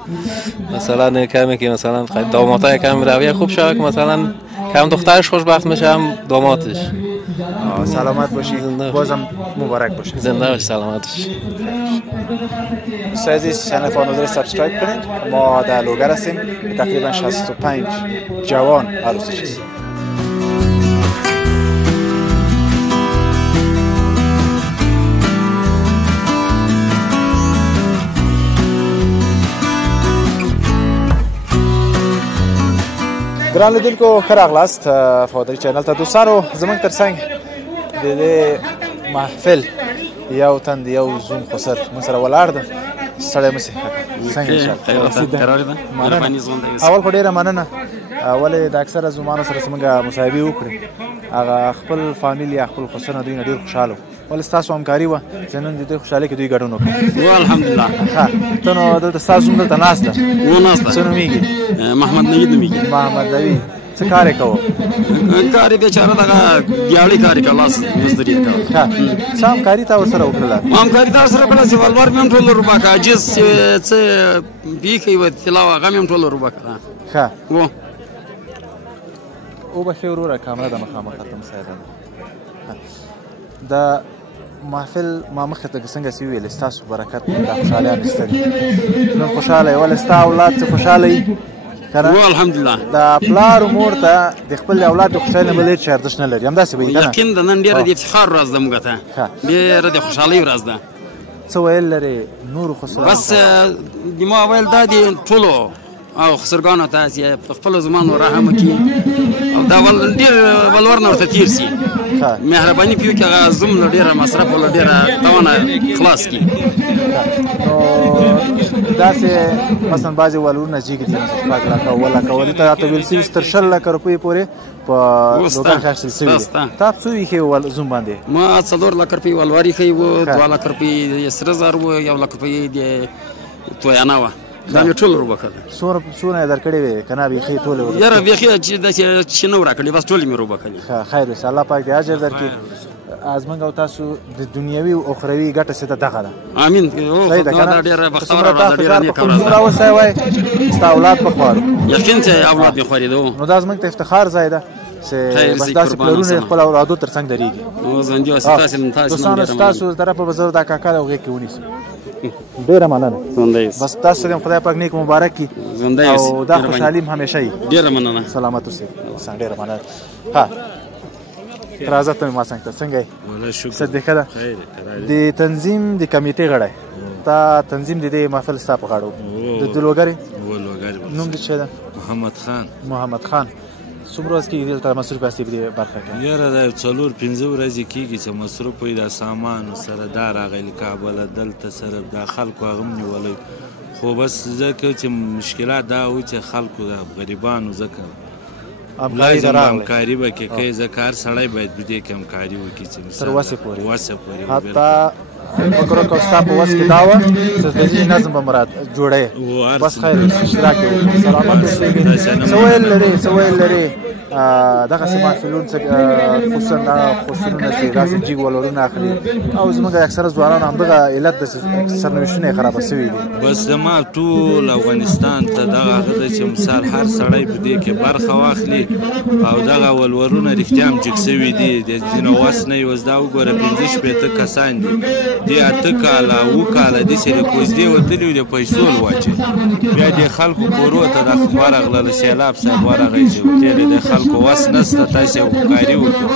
مثلا کمی که مثلا دامادای کم رویه خوب شود که مثلا کم دخترش خوشبخت میشه هم دامادش. سلامت باشی. بازم مبارک باشی. زنده باش سلامت باشی. عزیز چنل فانوزر سابسکرایب کنید. ما در لوگر هستیم تقریبا 65 جوان عروسی هستیم. ګران لیدونکو ښه راغلاست فوادري چینل ته. دوستانو زموږ تر څنګ د دې محفل یو تند یو زوم خسر موږ سره ولاړ ده. سړی مسې اول خو ډېره مننه. ولې د اکثره زومانو سره چې موږ مصاحبې وکړې هغه خپل فامیل یا خپل خسرونه دوی نه ډېر خوشحاله وو. ولې ستاسو همکاري وه چې نن د دوی خوشحالۍ کې دوی ګډون وکړو؟ الحمدلله. ته نو دلته ستا زوم دلته ناست ده. څه نومېږي؟ محمد نوید نومېږي. محمد نوید. څه کار یې کوو؟ کار یې بیچاره دغه دیاړي کار یې کوه لاس مزدوري یې کوه. څه همکاري تا ورسره وکړله؟ همکاري تا ورسره وکړله چې ولور مې هم ټول ورباکه عاجز څه بیخي وه طلاوه هغه مې هم ټول ورباکه. ښه و وبښې وروره کامره ده مخامخ ته مسایده د محفل ما مخکې ته څنګه چې وویل ستاسو برکت دا خوشحالیان ایسته دي نن خوشحاله یې ولې ستا اولاد چې خوشحاله یي الحمدلله د پلار و مور ته د خپل اولاد د خوشحالۍ نه بل هېڅ ارزښت نه لري همداسې به وي که نه یقین ده نن ډېره د افتخار ورځ ده موږ ته ډېره د خوشحالۍ ورځ ده څه ویل لرې نورو خسرانو بس ما ویل دا د ټولو او خسرګانو ته چې په خپلو زمانو رحم وکړي او دا ډېر ولور نه ورته تېر سي مهرباني پې وکړي هغه زوم له ډېره مصرف له ډېره تاوانه خلاص کړي نو داسې مثلا بعضې ولورونه جګې دي شپږ لکه اووه لکه ولې ته راته ویل سوي چې تر 10 لکه روپیو پورې په لوګر ښه اخیستل سوي دي تا څو ایښې زوم باندې ما 4 لک روپۍ ولور ایښی وو 2 لک روپۍ د سره زر وو 1 لک روپۍ د تویانه وه دا مې ټول وروبخل. څونه یې درکړې وې که نه بیخي ټولې یاره بیخي چې داسې چې نه وراکړې بس ټولې مې وروبخلې. ښه خیر اوسه الله پاک دې اجر درکړي. زموږ او تاسو د دنیوي او اخروي ګټه چې دغه ده. امین. صحیح ده که نه؟ ډېره بختوره ورځ ده، ډېره نیکه ورځ ده. څومره اوسئ وایي ستا اولاد به خوارو. یقین چې اولاد مې خوارېده. نو دا زموږ ته افتخار ځای ده چې بس داسې پلرونه خپل اولادو تر څنګ درېږي. ژوندي اوسئ. دوستانو ستاسو طرفه به زه دا کاکا د هغې کې ونیسم. ډېره مننه. بس تاسو هم خدای پاک نیک مبارک کړي او دا خوشحالي هم همیشه وي. ډېره مننه. سلامت اوسئ. ډېره مننه. ها راځه ته مې ما څنګ ته څنګه یې؟ صدقه ده د تنظیم د کمیټې غړی تا تنظیم د دې محفل ستا په غاړه د لوګرې نوم دې څه ده؟ محمد خان. څومره ورځ کېږي دلته مصروف یاستې په دې برخه کې؟ یاره دا 4-5 ورځې کېږي چې مصروف وي د سامانو سره دا راغی له کابله دلته سره دا خلکو هغه هم نیولی خو بس ځکه چې مشکلات دا و چې خلکو د غریبانو ځکه لازم همکاري به کې کوي ځکه هر سړی باید په دې کې همکاري وکړي چې تر وسې پورې حتی فکر وکړه ستا په وس کې دا وه چې د دې نظم به مراد جوړی بس خیر اشتراک یې سلامت اوسېږي. څه ویل لرې څه ویل لرې دغسې محفلون خصوصونه چې داسې جیګ ولورونه اخلي او زموږ اکثره ځوانان همدغه علت د سرنوشتونه یې خرابه سوي دي. بس زما ټول افغانستان ته دغه هغه ده چې مثال هر سړی په دې کې برخه واخلي او دغه ولورونه رښتیا هم جګ سوي دي د ځینو وس نه یې اوس دا وګوره 15-16 کسان دي دې 8 کاله 7 کاله داسې د کوزدې وتلي وو د پیسو لواچي بیا دې خلکو کورو ته د ورغلل سیلاب صاحب ورغی چې وتلې د خلکو وس نشته تاسې همکاري وکړو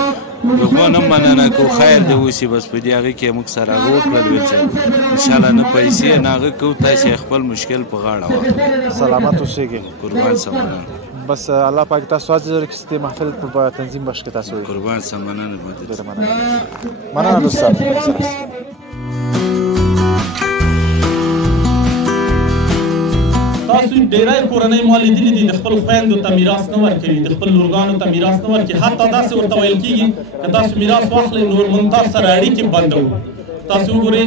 دغو نه مننه کوو خیر دې وشي بس په دې هغې کې موږ سره هغه وکړل ویل چې انشاءالله نه پیسې نه هغه کوو تاسې خپل مشکل په غاړه واخلو. سلامت اوسېږئ. قربان سم مننه. بس الله پاک تاسو اجر کړي چې دې محفل په تنظیم بخش کې تاسو وي. قربان سم مننه. مننه دوستان. تاسو ډیری کورنۍ ما لیدلي دي د خپل خویندو ته میراث نه ورکوي د خپل لورګانو ته میراث نه ورکوي حتی داسې ورته ویل کېږي که تاسو میراث واخلئ نور موږ تاسو سره اړیکې بندوو. تاسو وګورئ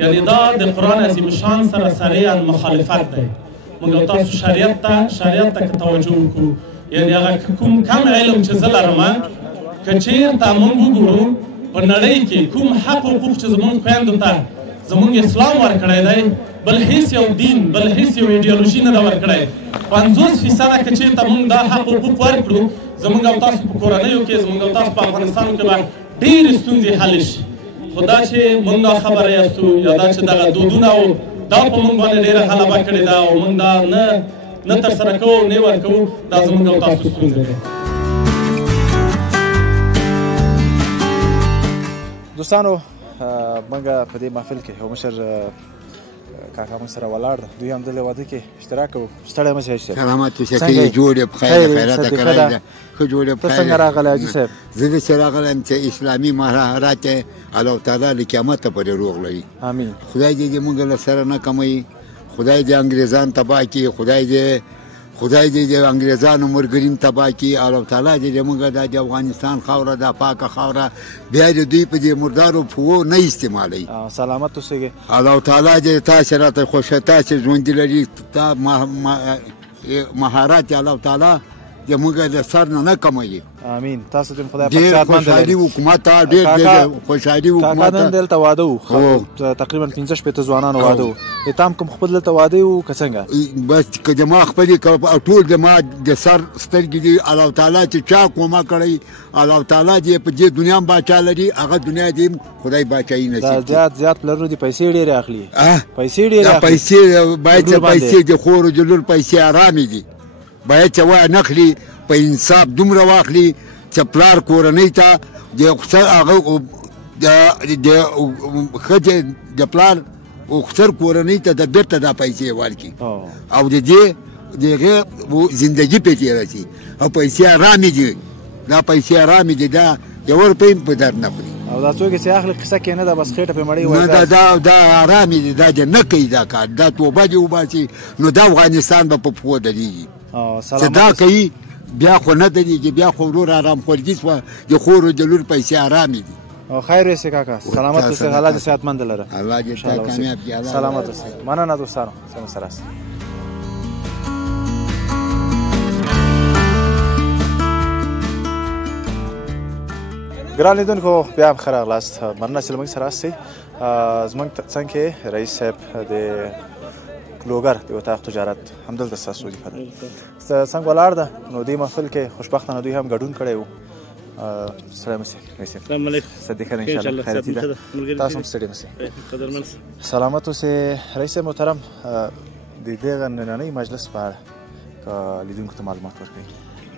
یعنې دا د قرآن عظیم شان سره صریحا مخالفت دی. موږ او تاسو شریعت ته که توجه وکړو یعنې هغه کوم کم علم چې زه لرم که چېرته موږ وګورو په نړۍ کې کوم حق حقوق چې زموږ خویندو ته زموږ اسلام ورکړی دی بل هیڅ یو دین بل هیڅ یو ایډیالوژي نه ده ورکړی. 50% که چېرته موږ دا حق حقوق ورکړو زموږ او تاسو په کورنیو کې زموږ او تاسو په افغانستان کې به ډېرې ستونزې حل شي. خو دا چې موږ ناخبره یاستو یا دا چې دغه دودونه او دا په موږ باندې ډېره غلبه کړې ده او موږ دا نه ترسره کوو نه یې ورکوو دا زموږ او تاسو ستونزه ده. دوستانو موږ په دې محفل کې یو مشر کاکا موږ سره ولاړ ده دوی هم دلې واده کې اشتراک کوو. ستړی مه شئ. سلامت اوسه که یې جوړ یې په خیر خیرته کړی ده ښه جوړ یې په خیر. ته څنګه راغلی حاجي صاحب؟ زه داسې راغلی یم چې اسلامي مهارت یې الله تعالی له قیامته پورې روغ لري. امین. خدای دې موږ له سره نه کموي. خدای دې انګریزان تباه کړي. خدای دې د انګریزانو مرګرین تباه کړي. الله تعالی دې موږ د افغانستان خاوره دا پاکه خاوره بیا د دوی په دې مردارو پوو نه استعمالوي. سلامت اوسېږئ. الله تعالی دې تاسې راته خوښه تاسې ژوندي لري تا مهارت الله تعالی د موږ د سر نه کموي. امین. تاسو دې خدای پاک ډېر صحتمند خوشحالي حکومت ته ډېر خوشحالي حکومت کاکا نن دلته واده و تقریبا 15-16 ځوانانو واده و تام کوم خپل دلته واده و که څنګه؟ بس که زما خپلې ټول زما د سر سترګې دي الله تعالی چې چا کومه کړی الله تعالی دې په دې دنیا هم باچا لري هغه دنیا دې خدای باچایي نصیب کړي. زیات پلرونو دي پیسې ډېرې اخلي. پیسې باید چې پیسې د خور د لور پیسې ارامې دي باید چې وایه نخلي په انصاف دومره واخلي چې پلار کورنۍ ته د هغه د ښځې د پلار اختر کورنۍ ته د بېرته دا پیسې ورکړي او د هغې زندګي پرې تېره شي او پیسې ارامې دي. دا پیسې ارامې دي دا یو روپۍ هم په در نه خوري او دا څوک چې اخلي قصه کې نه ده بس خېټه پرې مړۍ نه دا ارامې دي دا نه کوي دا کار دا توبه دې وباسي نو دا افغانستان به په پښو درېږي چې دا کوي بیا خو نه درېږي بیا خو ورور ارام خورګي شوه د خور د لور پیسې ارامې دي. خیر اوسې کاکا سلامت اوسې الله دې صحتمند لره. الله دې تا کامیاب کړي. سلامت اوسې. مننه دوستانو سره ګران لیدونکو بیا هم ښه راغلاست. مننه چې زموږ سره یاستئ. زموږ څنګ کې رئیس صاحب د لوګر د اتاق تجارت همدلته ستاسو وظیفه ده. څنګه ولاړ ده نو دې محفل کې خوشبختانه دوی هم ګډون کړی و. سلام علیکم. السلام علیکم. صدیقه انشاءالله خیرتي ده. تاسو هم ستړي مسئ. سلامت اوسئ. رئیس محترم د دغه نننۍ مجلس په اړه که لیدونکو ته معلومات ورکړئ.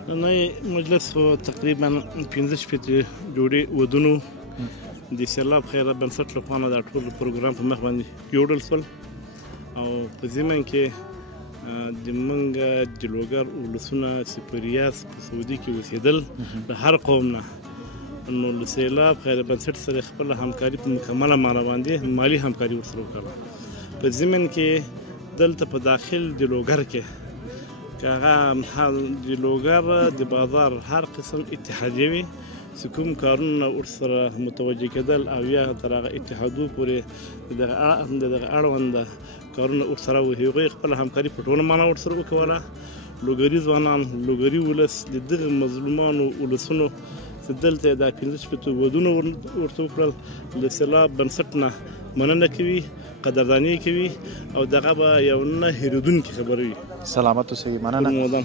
نننۍ مجلس خو تقریبا 15 شپېته جوړې ودونو د سیلاب خیرات بنسټ له خوا نه دا ټول پروګرام په مخ باندې جوړل شول او په ضمن کې د موږ د لوګر ولسونه چې په ریاض په سعودي کې اوسېدل د هر قوم نه نو له سیلاب خیرات بنسټ سره خپله همکاري په مکمله معنه باندې مالي همکاري ورسره وکړه. په ضمن کې دلته په داخل د لوګر کې که هغه د لوګر د بازار هر قسم اتحادیه وي چې کوم کارونه ورسره متوجه کېدل او یا تر هغه اتحادو پورې د دغه اړونده کارونه ورسره وو هغوی خپله همکاري په ټوله معنه ورسره وکوله. لوګري ځوانان لوګري ولس د دغه مظلومانو ولسونو چې دلته دا 15 شپېته ودونه ورته وکړل له سیلاب بنسټ نه مننه کوي قدرداني کوي او دغه به یو نه هېرېدونکې خبره وي. سلامت اوسئ. مننه.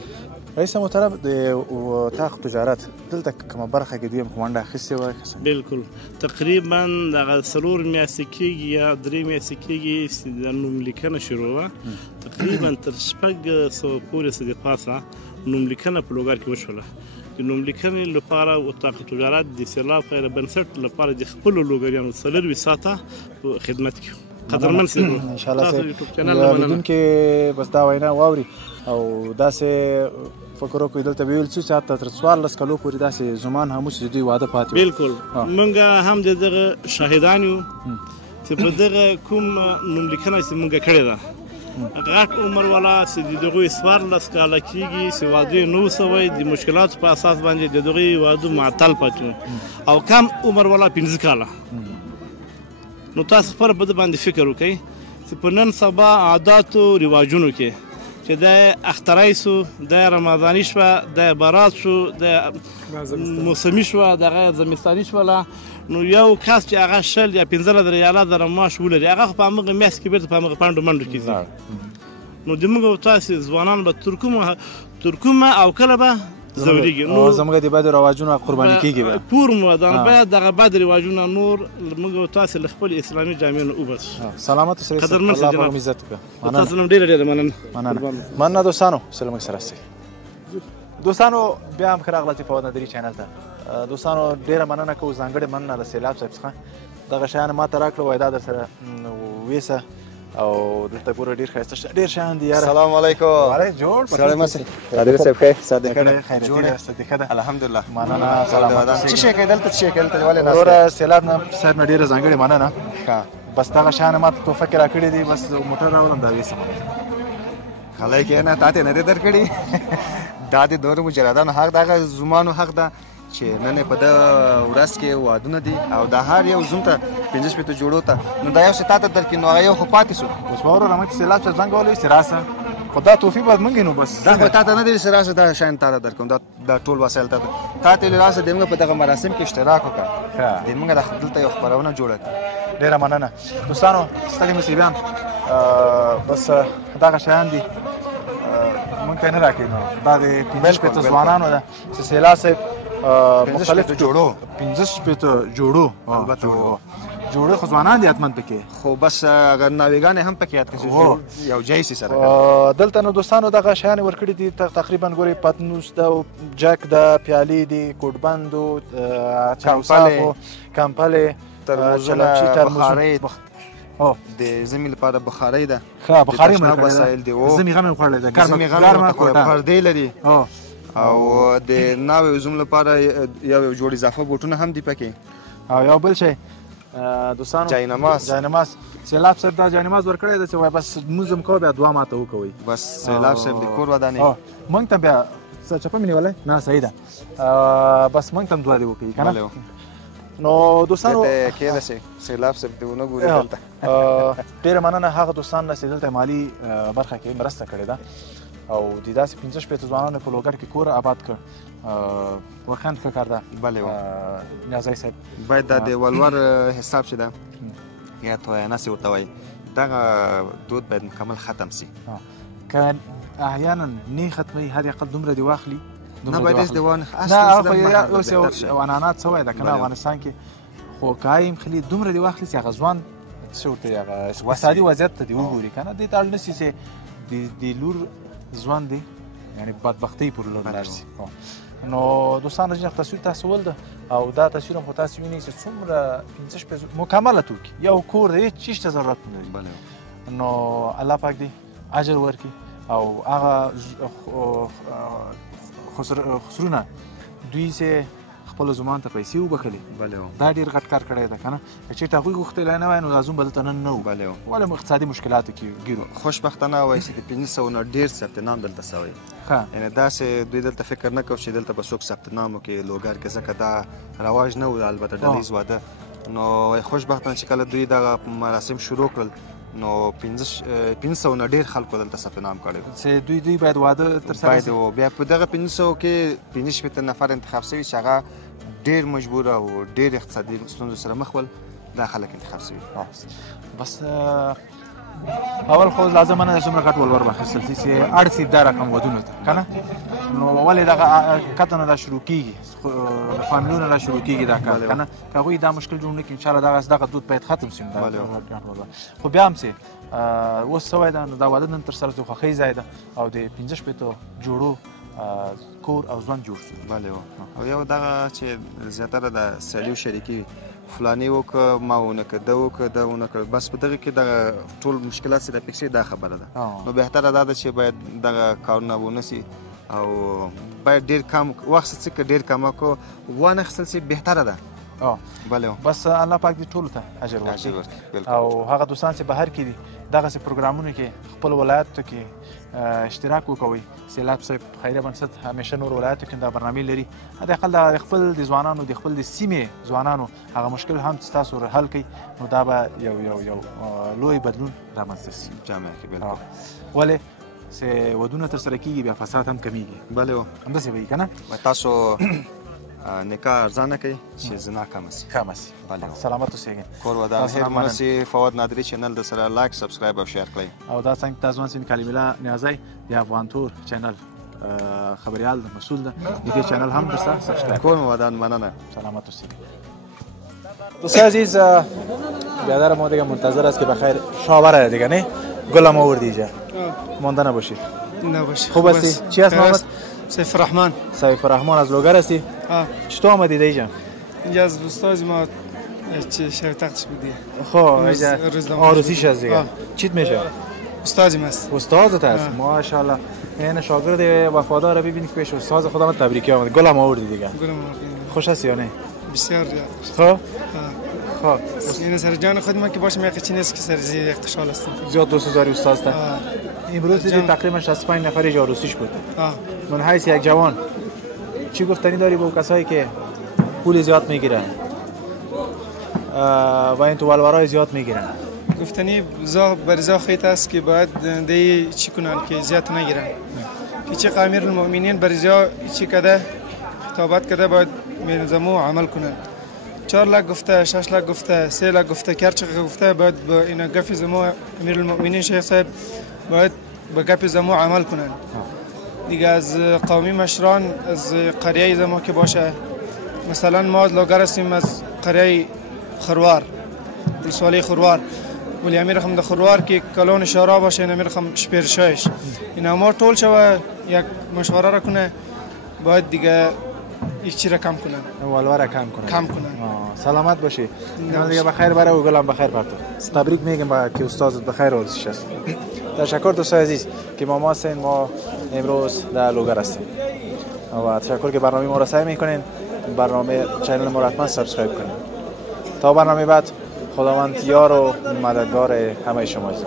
رئیس محترم د اتاق تجارت دلته کومه برخه کې دوی ونډه اخیستې وه؟ بلکل تقریبا دغه 4 میاشتې کېږي یا 3 میاشتې کېږي چې د نوملیکنه شروع وه. تقریبا تر 600 پورې څه د پاسه نوملیکنه په لوګر کې وشوله. د نوملیکنې لپاره اتاق تجارت د سیلاب خیرات بنسټ لپاره د خپلو لوګریانو 24 ساعته په خدمت کې قدرمن سي انشاءالله لیدونکي بس دا وینا واوري او داسې فکر وکړئ دلته ویل څه چې حتی تر 14 کلو پورې داسې زمان هم چې دوی واده پاتې بلکل موږ هم د دغه شاهدان یو چې په دغه کوم نوملیکنه چې موږ کړې ده غټ عمر والا چې د دغوی 14 کاله کېږي چې واده نو سوی د مشکلاتو په اساس باندې د دغوی واده معطل پاتې او کم عمر والا 15 کاله. نو تاسو خپله په ده باندې فکر وکئ چې په نن سبا عاداتو رواجونو کې چې د اختری سو د رمضاني شوه د برات شو د موسمي شوه دغه زمستاني شوله نو یو کس چې هغه 10 یا 15 ریاله د معاش ولري هغه خو په همغه میاشت کې بېرته په همغه پانډو منډو کې ځي. نو د موږ تاسې ځوانان به ترکومه او کله به زوریږي نو زموږ د بد رواجونو قرباني کېږي پور مو باید دغه بد رواجونه نور موږ تاسې له خپل اسلامي جامع نه وباسو. سلامت اوسئ. قدرمن الله به عزت وکړه. تاسو نن ډېره مننه. مننه دوستانو سلام سره سي دوستانو بیا هم ښه راغلاست په وداندري چینل ته. دوستانو ډېره مننه کوو ځانګړې مننه له سیلاب صاحب څخه دغه شیان ما ته راکړه وایي دا در سره ویسه او دلته ګوره ډېر ښایسته ډېر شیان دي یاره. السلام علیکم. وعلیکم جوړ سلام مسئ قادر صاحب خیر صدقه خیرتي صدقه ده الحمدلله. مننه سلامت. څه شي کې دلته څه کې دلته ولې نه وروره سیلاب نه صاحب نه ډېره ځانګړې مننه. بس دغه شیان ما ته تحفه کې راکړي دي بس موټر راولم دا ویسه خلای کې نه تاته نه درکړي دا د دور مجردانو حق دغه زمانو حق ده چې نن په د ورځ کې وادونه دي او د هر یو زوم ته 15 شپېته جوړو ته نو دا یو څه تاته درکړي نو هغه یو خو پاتې شو. اوس وروره موږ سیلاب څخه څنګه ولې چې راسه خو دا توفیق باید موږ نو بس دا خو تاته نه دي چې راسه دا شاین تاته درکوم دا ټول وسایل تاته راسه د موږ په دغه مراسم کې اشتراک وکړه د موږ د دلته یو خبرونه جوړه کړه. ډېره مننه دوستانو ستړي مه شئ بیان بس دغه شیان دي موږ ته نه راکړي نو دا د 15 شپېته ځوانانو ده چې سیلاب صاحب مختلف جوړو البته جوړو خو ځوانان دي حتمن پکې خو بس اگر ناویګانې هم پکې یاد کړي یو جایسي سره دلته نو دوستانو دغه شیان ورکړي دي تقریبا ګوري پتنوس د جک د پیالې دي کوټبندو کمپلې ترموزونه بخارۍ د زمي لپاره بخارۍ ده بخارۍ مې وسایل دي زمي غمه خوړلې ده زمي غمه پردې لري او د ناوې زوم لپاره یو جوړ اضافه بوټونه هم دي پکې او یو بل شی دوستانو جاینماز سیلاب صاحب دا جاینماز ورکړی دی چې وایي بس موږ هم کوو بیا دعا ماته وکوئ بس سیلاب صاحب د کور ودانې موږ ته بیا څه چپه مې نیولی نه صحیح ده بس موږ ته هم دعا دې وکړي که نه نو دوستانو کېدای شي سیلاب صاحب دې ونه ګوري دلته ډېره مننه هغه دوستان نه چې دلته مالي برخه کې مرسته کړې ده او د داسې 15 شپېته ځوانانو په لوګر کې کور آباد کړ واقعا ښه کار ده. بله نیازی صاحب باید دا د ولور حساب چې ده یا تویانسې ورته وایي دغه دود باید مکمل ختم سي که احیانا نه ختموي هر اقل دومره دې واخلي نه باید هېڅ د نه اوس یو عنعنات څه وایي ده که نه افغانستان کې خو که هایم خلي دومره دې واخلي چې هغه ځوان څه ورته هغه اقتصادي وضعیت ته دې وګوري که نه دې ته اړ نه سي چې د لور ځوان دی یعنې بدبختۍ پر لور لاړ سي. نو دوستانو جناب تصویر تاسو ولده او دا تصویر هم خو تاسو وینئ چې څومره 15 شپېته مکمله توکي یو کور دی هېڅ چیز ته ضرورت نه لري. نو الله پاک دې اجر ورکړي او هغه خسرونه دوی چې خپلو زومان ته پیسې وبخلي دا ډېر غټ کار کړی ده که نه که چېرته هغوی غوښتلی نه وای نو دا زوم به دلته نن نه و ولې مو اقتصادي مشکلاتو کې ګیرو. خوشبختانه وایي چې د 1500 نه ډېر ثبت نام دلته سوی یعنې داسې دوی دلته فکر نه کوو چې دلته به څوک ثبت نام وکړي لوګر کې ځکه دا رواج نه و البته ډلیز واده. نو خوشبختانه چې کله دوی دغه مراسم شروع کړل نو 500 نه ډېر خلکو دلته ثبت نام کړی چې دوی باید واده ترسره شي. بیا په دغه 500 کې 15 نفر انتخاب شوي چې هغه ډېر مجبور او ډېر اقتصادي ستونزو سره مخ ول دا خلک انتخاب شوي. بس اول خو لازمه نه ده څومره غټ ولور به اخیستل شي چې اړ سي دا رقم ودونو ته که نه نو ولې دغه کته نه را شروع کېږي فامیلونه را شروع کېږي دا کار که نه که هغوی دا مشکل جوړ نه کړي انشاءالله دغه دود باید ختم شي. خو بیا هم چې اوس څه وایي ده نو دا واده نن ترسره شو خوښۍ ځای ده او د 15 شپېتو جوړو کور او ژوند جوړ شو. بله او یو دغه چې زیاتره د سړیو شریکي فلانی وکړه ما ونه کړه ده وکړه ده ونه کړه بس په دغه کې دغه ټول مشکلات چې د فکسي دا خبره ده. نو بهتره دا ده چې باید دغه کارونه ونه سي او باید ډېر کم وخت څه که ډېر کم کړو وانه اخیستل سي بهتره ده. بله بس الله پاک دې ټولو ته اجر ورکړي او هغه دوستان چې بهر کې دي دغسې پروګرامونو کې خپل ولایاتو کې اشتراک وکوئ. سیلاب صاحب خیریه بنسټ همیشه نور ولایاتو کې دا برنامې لري حداقل د خپل د ځوانانو د خپل د سیمې ځوانانو هغه مشکل هم چې تاسو حل کړئ نو دا به یو لوی بدلون رامنځته شي جامعه کې. بالکل ولې چې ودونه ترسره کېږي بیا فساد هم کمیږي. بله همداسې به وي که نه تاسو نکاح ارزانه کوي چې زنا کمه سي. سلامت اوسئ. کور ودان خیر مناسي فواد نادري چینل د سره لایک سبسکرایب او شیر کړئ او دا څنګه تاسو ځوان کلمه نیازی د افغان تور چینل خبریال مسئول ده دې چینل هم درسته سبسکرایب کور ودان مننه. سلامت اوسئ. دوستان عزیز برادر ما دیگه منتظر است که بخیر شاور دیگه نه گلم آوردی اینجا مانده نباشید. خوب هستی؟ چی هست نامت؟ سیف الرحمن. سیف الرحمن از لوگر هستی؟ چطور آمدید اینجا؟ اینجا از دوستای ما شب تختش بودی. خب اینجا آرزویش از دیگه چیت میشه؟ استادیم است. استادت است؟ ماشاءالله. این شاگرد وفادار ببینید که پیش استاد خودم تبریکی آمد. گلم آوردی دیگه. گلم آوردی. خوش هستی یا نه؟ بسیار خب خب این سر جان خود ما که باشم یقین نیست که سر زیاد خوشحال هستم. زیاد دوست داری استاد است. امروز دیدی تقریبا 65 نفر جاروسیش بود. من حیث یک جوان چی گفتنی داری با کسایی که پول زیاد میگیرن و این تو ولورای زیاد میگیرن؟ گفتنی برزا خیت است که باید دی چی کنن که زیاد نگیرن که چه امیر المؤمنین برزا چی کده خطابت کده باید منظمو عمل کنن. 4 لک گفته 6 لک گفته 3 لک گفته کرچه گفته باید با اینا گفی زمو امیر المؤمنین شیخ صاحب باید با گفی زمو عمل کنن. دیگه از قومی مشران از قریه زمو که باشه مثلا ما لوگر هستیم از قریه خروار ولسوالی خروار ولی امیر خم د خروار کې کلون شورا باشه امیر خم شپیرشایش اینا ما ټول شوه یک مشوره را کنه باید دیگه هیچ چی را کم کنن ولوره کم کنن سلامت باشی دیگه بخیر برای و گلم بخیر بر تو تبریک میگم با که استادت بخیر ورزش است. تشکر دوستان عزیز که ما هستین ما امروز در لوگر هستیم و تشکر که برنامه ما را سعی میکنین برنامه چینل ما را حتما سابسکرایب کنین تا برنامه بعد خداوند یار و مددگار همه شما است.